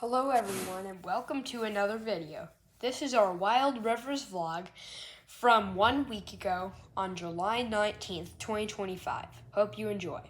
Hello everyone and welcome to another video. This is our Wild Rivers vlog from 1 week ago on July 19th, 2025. Hope you enjoy.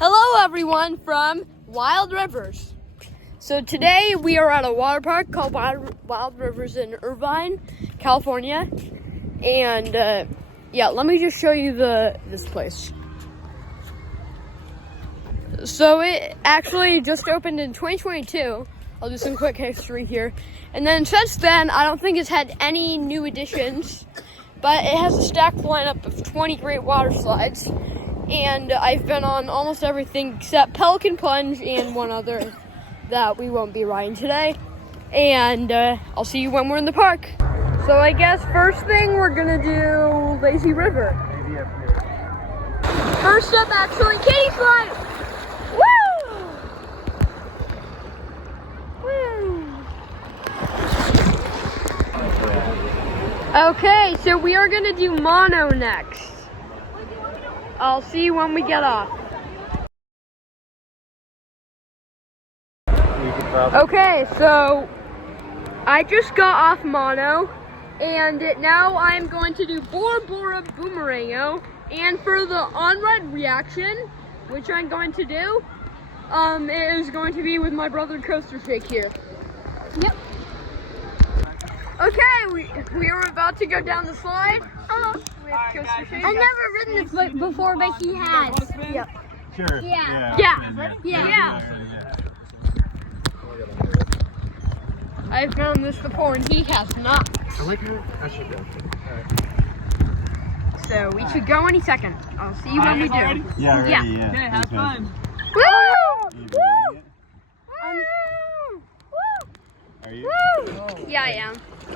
Hello everyone from Wild Rivers. So today we are at a water park called Wild Rivers in Irvine, California. And let me just show you this place. So it actually just opened in 2022. I'll do some quick history here. And then since then, I don't think it's had any new additions, but it has a stacked lineup of 20 great water slides. And I've been on almost everything except Pelican Plunge and one other that we won't be riding today. And I'll see you when we're in the park. So I guess first thing we're gonna do Lazy River. First up, actually, Kitty Slide. Woo! Woo! Okay, so we are gonna do mono next. I'll see you when we get off. Okay, so I just got off mono, and now I'm going to do Bora Bora Boomerango. And for the on-ride reaction, which I'm going to do, it is going to be with my brother Coaster Shake here. Yep. Okay, we are about to go down the slide. I've never ridden this before, but he has. Yep. Sure. Yeah. I've found this before and he has not. I should go. So we should go any second. I'll see you when we do. Yeah, ready, yeah. Okay, have fun. Woo! Woo! Are you? Woo! Yeah, I am. Woo!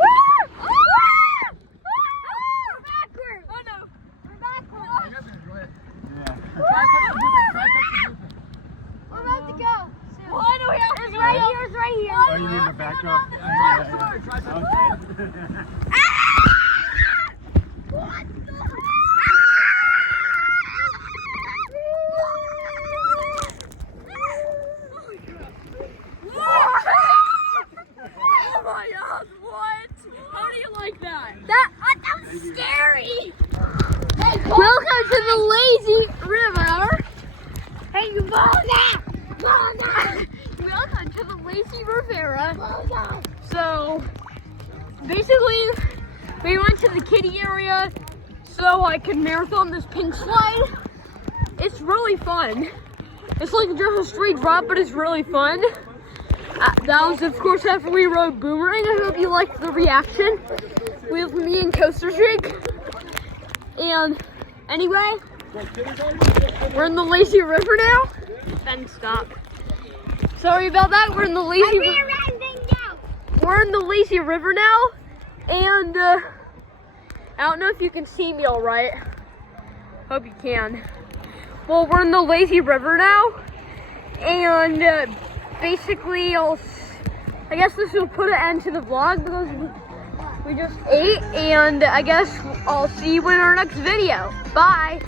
It's right here, it's right here. Oh, you need to back up? What Oh my God, what? How do you like that? That was scary. Hey, welcome to the Lazy River. Hey, Welcome to the Lazy Riviera. Mona. So, basically, we went to the kiddie area so I could marathon this pink slide. It's really fun. It's like just a straight drop, but it's really fun. That was, of course, after we rode Boomerang. I hope you liked the reaction with me and Coaster Shake. And anyway, we're in the Lazy River now. Then stop. Sorry about that. We're in the Lazy River. We're in the Lazy River now, and I don't know if you can see me all right. Hope you can. Well, we're in the Lazy River now, and basically, I guess this will put an end to the vlog because we just ate, and I guess I'll see you in our next video. Bye.